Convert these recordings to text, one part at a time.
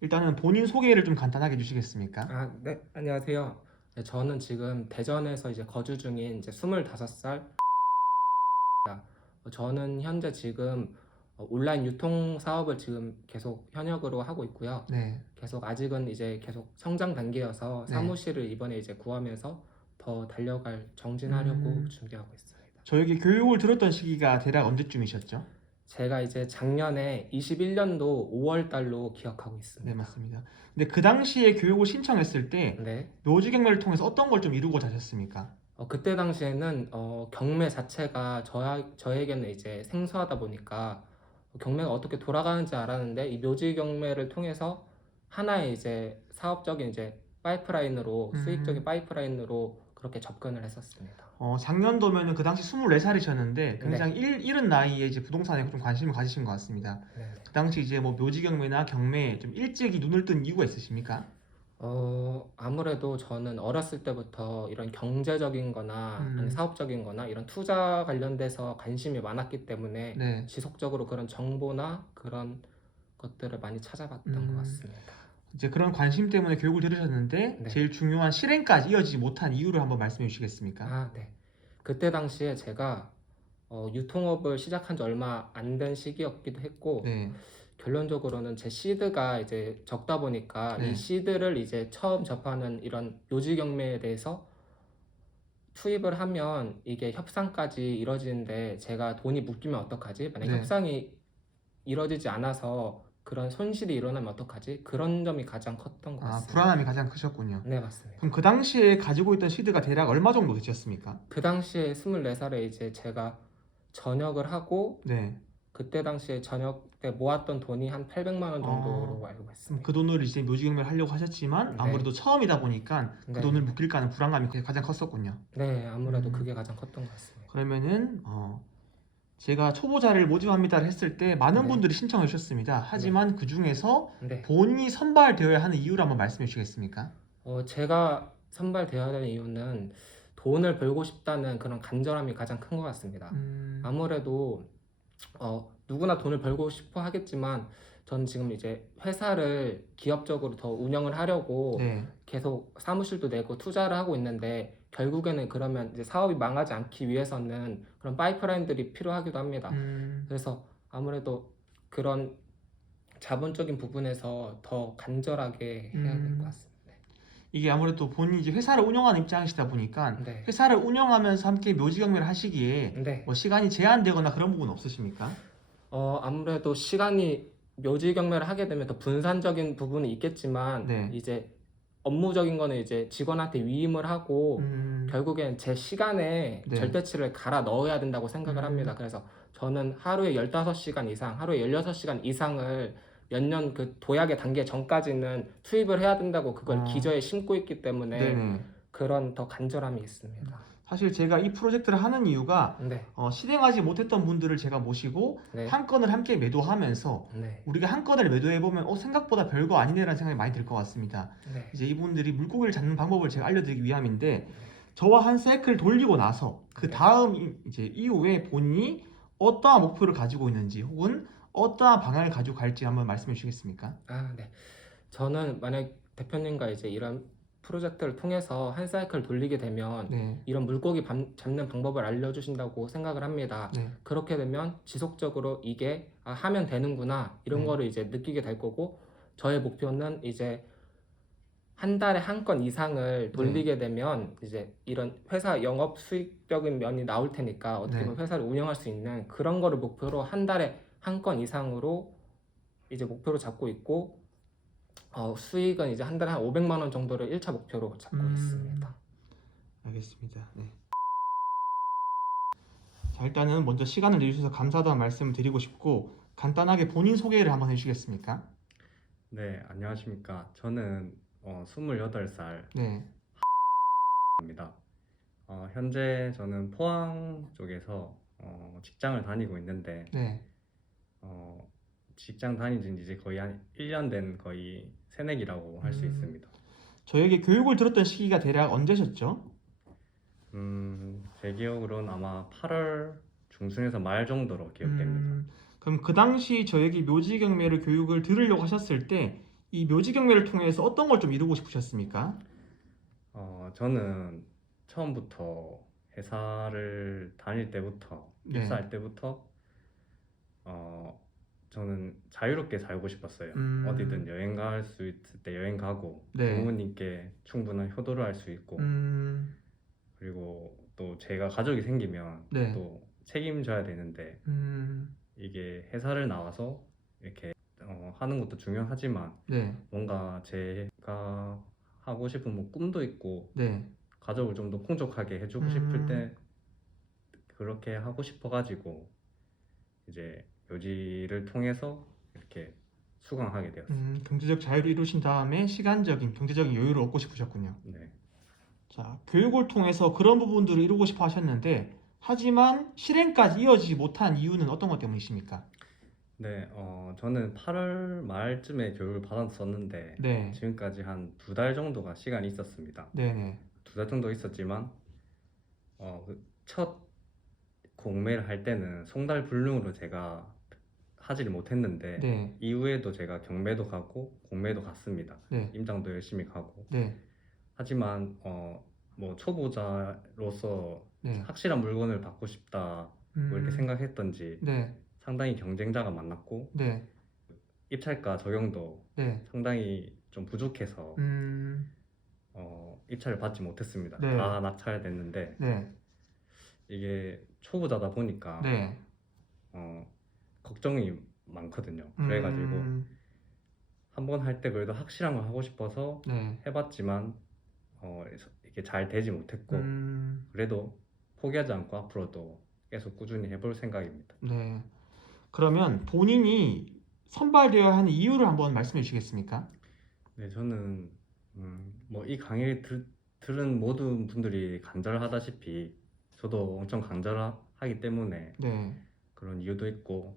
일단은 본인 소개를 좀 간단하게 해주시겠습니까? 네, 안녕하세요. 네, 저는 지금 대전에서 이제 거주 중인 이제 25살. 저는 현재 지금 온라인 유통 사업을 지금 계속 현역으로 하고 있고요. 네, 계속 아직은 이제 계속 성장 단계여서 네. 사무실을 이번에 이제 구하면서 더 달려갈 정진하려고 음, 준비하고 있습니다. 저에게 교육을 들었던 시기가 대략 언제쯤이셨죠? 제가 이제 작년에 21년도 5월 달로 기억하고 네, 있습니다. 맞습니다. 근데 그 당시에 교육을 신청했을 때 네. 묘지 경매를 통해서 어떤 걸 좀 이루고 자셨습니까? 그때 당시에는 경매 자체가 저에게는 이제 생소하다 보니까 경매가 어떻게 돌아가는지 알았는데 이 묘지 경매를 통해서 하나의 이제 사업적인 이제 파이프라인으로 수익적인 음, 파이프라인으로 그렇게 접근을 했었습니다. 작년도면은 그 당시 24살이셨는데 네, 굉장히 이른 나이에 이제 부동산에 좀 관심을 가지신 것 같습니다. 네, 네. 그 당시 이제 뭐 묘지 경매나 경매에 좀 일찍이 눈을 뜬 이유가 있으십니까? 아무래도 저는 어렸을 때부터 이런 경제적인 거나 아니 음, 사업적인 거나 이런 투자 관련돼서 관심이 많았기 때문에 네. 지속적으로 그런 정보나 그런 것들을 많이 찾아봤던 것 음, 같습니다. 이제 그런 관심 때문에 교육을 들으셨는데 네. 제일 중요한 실행까지 이어지지 못한 이유를 한번 말씀해 주시겠습니까? 네. 그때 당시에 제가 유통업을 시작한 지 얼마 안 된 시기였기도 했고, 네, 결론적으로는 제 시드가 이제 적다 보니까 이 네, 시드를 이제 처음 접하는 이런 묘지 경매에 대해서 투입을 하면 이게 협상까지 이뤄지는데 제가 돈이 묶이면 어떡하지? 만약 네. 협상이 이뤄지지 않아서 그런 손실이 일어나면 어떡하지? 그런 점이 가장 컸던 것 아, 같습니다. 불안함이 가장 크셨군요. 네, 맞습니다. 그럼 그 당시에 가지고 있던 시드가 대략 얼마 정도 되셨습니까? 그 당시에 24살에 이제 제가 전역을 하고 네. 그때 당시에 전역 때 모았던 돈이 한 800만 원 정도로 알고 그럼 있습니다. 그 돈을 이제 묘지경매를 하려고 하셨지만 네, 아무래도 처음이다 보니까 그 돈을 네, 묶일까 하는 불안감이 가장 컸었군요. 네, 아무래도 음, 그게 가장 컸던 것 같습니다. 그러면은 제가 초보자를 모집합니다를 했을 때 많은 네, 분들이 신청해 주셨습니다. 네, 하지만 그 중에서 네. 본인이 선발되어야 하는 이유를 한번 말씀해 주시겠습니까? 제가 선발되어야 되는 이유는 돈을 벌고 싶다는 그런 간절함이 가장 큰 것 같습니다. 음, 아무래도 누구나 돈을 벌고 싶어 하겠지만 전 지금 이제 회사를 기업적으로 더 운영을 하려고 네. 계속 사무실도 내고 투자를 하고 있는데 결국에는 그러면 이제 사업이 망하지 않기 위해서는 그런 파이프라인들이 필요하기도 합니다. 음, 그래서 아무래도 그런 자본적인 부분에서 더 간절하게 해야 될 것 음. 같습니다. 이게 아무래도 본인이 이제 회사를 운영하는 입장이시다 보니까 네. 회사를 운영하면서 함께 묘지경매를 하시기에 네. 뭐 시간이 제한되거나 그런 부분 없으십니까? 아무래도 시간이 묘지 경매를 하게 되면 더 분산적인 부분이 있겠지만 네. 이제 업무적인 거는 이제 직원한테 위임을 하고 음, 결국엔 제 시간에 네. 절대치를 갈아 넣어야 된다고 생각을 합니다. 음, 그래서 저는 하루에 15시간 이상, 하루에 16시간 이상을 몇 년 그 도약의 단계 전까지는 투입을 해야 된다고 그걸 어, 기저에 심고 있기 때문에 네네. 그런 더 간절함이 있습니다. 사실 제가 이 프로젝트를 하는 이유가 네, 실행하지 못했던 분들을 제가 모시고 네, 한 건을 함께 매도하면서 네, 우리가 한 건을 매도해보면 생각보다 별거 아니네라는 생각이 많이 들 것 같습니다. 네, 이제 이분들이 물고기를 잡는 방법을 제가 알려드리기 위함인데 저와 한 사이클 돌리고 나서 그 네. 다음 이제 이후에 본인이 어떠한 목표를 가지고 있는지 혹은 어떠한 방향을 가지고 갈지 한번 말씀해 주시겠습니까? 네. 저는 만약 대표님과 이제 이런 프로젝트를 통해서 한 사이클 돌리게 되면 네, 이런 물고기 잡는 방법을 알려주신다고 생각을 합니다. 네, 그렇게 되면 지속적으로 이게 하면 되는구나 이런 네, 거를 이제 느끼게 될 거고 저의 목표는 이제 한 달에 한 건 이상을 네, 돌리게 되면 이제 이런 회사 영업 수익적인 면이 나올 테니까 어떻게 네. 보면 회사를 운영할 수 있는 그런 거를 목표로 한 달에 한 건 이상으로 이제 목표로 잡고 있고 수익은 이제 한 달에 한 500만 원 정도를 1차 목표로 잡고 음, 있습니다. 알겠습니다. 네. 자, 일단은 먼저 시간을 내주셔서 감사하다는 말씀을 드리고 싶고 간단하게 본인 소개를 한번 해주시겠습니까? 네, 안녕하십니까. 저는 28살입니다. 네, 현재 저는 포항 쪽에서 직장을 다니고 있는데 네. 어, 직장 다닌 지는 이제 거의 한 1년 된 거의 새내기라고 할 수 음, 있습니다. 저에게 교육을 들었던 시기가 대략 언제셨죠? 제 기억으로는 아마 8월 중순에서 말 정도로 기억됩니다. 그럼 그 당시 저에게 묘지 경매를 교육을 들으려고 하셨을 때 이 묘지 경매를 통해서 어떤 걸 좀 이루고 싶으셨습니까? 저는 처음부터 회사를 다닐 때부터 네. 입사할 때부터 저는 자유롭게 살고 싶었어요. 어디든 여행 갈 수 있을 때 여행 가고 네. 부모님께 충분한 효도를 할 수 있고 그리고 또 제가 가족이 생기면 네. 또 책임져야 되는데 이게 회사를 나와서 이렇게 하는 것도 중요하지만 네. 뭔가 제가 하고 싶은 뭐 꿈도 있고 네. 가족을 좀 더 풍족하게 해주고 싶을 때 그렇게 하고 싶어가지고 이제 묘지를 통해서 이렇게 수강하게 되었어요. 경제적 자유를 이루신 다음에 시간적인, 경제적인 여유를 얻고 싶으셨군요. 네. 자, 교육을 통해서 그런 부분들을 이루고 싶어 하셨는데, 하지만 실행까지 이어지지 못한 이유는 어떤 것 때문이십니까? 네, 저는 8월 말쯤에 교육을 받았었는데 네. 지금까지 한 2달 정도가 시간이 있었습니다. 네네. 2달 정도 있었지만 첫 공매를 할 때는 송달불능으로 제가 하지를 못했는데 네. 이후에도 제가 경매도 가고 공매도 갔습니다. 네. 임장도 열심히 가고 네. 하지만 뭐 초보자로서 네. 확실한 물건을 받고 싶다 뭐 이렇게 생각했던지 네. 상당히 경쟁자가 많았고 네. 입찰가 적용도 네. 상당히 좀 부족해서 입찰을 받지 못했습니다. 네. 다 낙찰됐는데 네. 이게 초보자다 보니까 네. 걱정이 많거든요. 그래가지고 한 번 할 때 그래도 확실한 걸 하고 싶어서 네. 해봤지만 이게 잘 되지 못했고 그래도 포기하지 않고 앞으로도 계속 꾸준히 해볼 생각입니다. 네. 그러면 본인이 선발되어야 하는 이유를 한번 말씀해 주시겠습니까? 네, 저는 뭐 이 강의를 들은 모든 분들이 간절하다시피 저도 엄청 간절하기 때문에 네. 그런 이유도 있고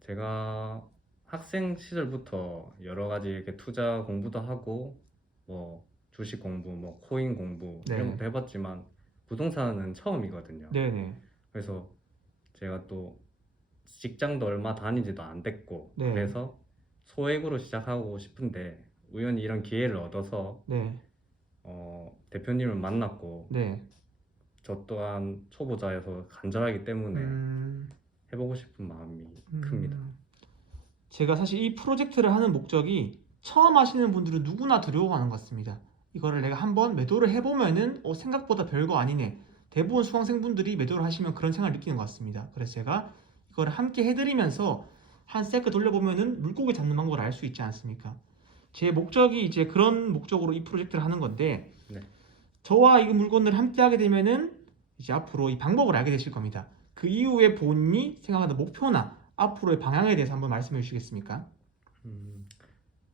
제가 학생 시절부터 여러 가지 이렇게 투자 공부도 하고 뭐 주식 공부, 뭐 코인 공부 네. 이런 것도 해봤지만 부동산은 처음이거든요. 네네. 그래서 제가 또 직장도 얼마 다니지도 안 됐고 네. 그래서 소액으로 시작하고 싶은데 우연히 이런 기회를 얻어서 네. 대표님을 만났고 네. 저 또한 초보자여서 간절하기 때문에 해보고 싶은 마음이 큽니다. 제가 사실 이 프로젝트를 하는 목적이 처음 하시는 분들은 누구나 두려워하는 것 같습니다. 이거를 내가 한번 매도를 해보면은 생각보다 별거 아니네. 대부분 수강생분들이 매도를 하시면 그런 생각을 느끼는 것 같습니다. 그래서 제가 이거를 함께 해드리면서 한 세트 돌려보면은 물고기 잡는 방법을 알 수 있지 않습니까? 제 목적이 이제 그런 목적으로 이 프로젝트를 하는 건데 네. 저와 이 물건을 함께 하게 되면은 이제 앞으로 이 방법을 알게 되실 겁니다. 그 이후에 본인이 생각하는 목표나 앞으로의 방향에 대해서 한번 말씀해 주시겠습니까?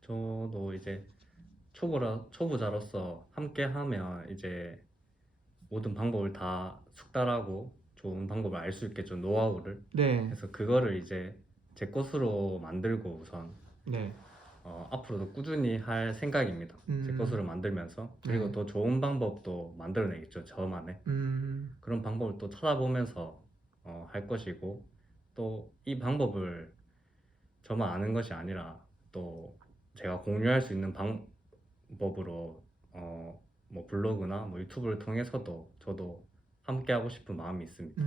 저도 이제 초보자로서 함께 하면 이제 모든 방법을 다 숙달하고 좋은 방법을 알 수 있겠죠, 노하우를. 네. 그래서 그거를 이제 제 것으로 만들고 우선 네. 앞으로도 꾸준히 할 생각입니다. 제 것으로 만들면서 그리고 네. 더 좋은 방법도 만들어내겠죠, 저만의. 그런 방법을 또 찾아보면서 할 것이고 또 이 방법을 저만 아는 것이 아니라 또 제가 공유할 수 있는 방법으로 뭐 블로그나 뭐 유튜브를 통해서도 저도 함께 하고 싶은 마음이 있습니다.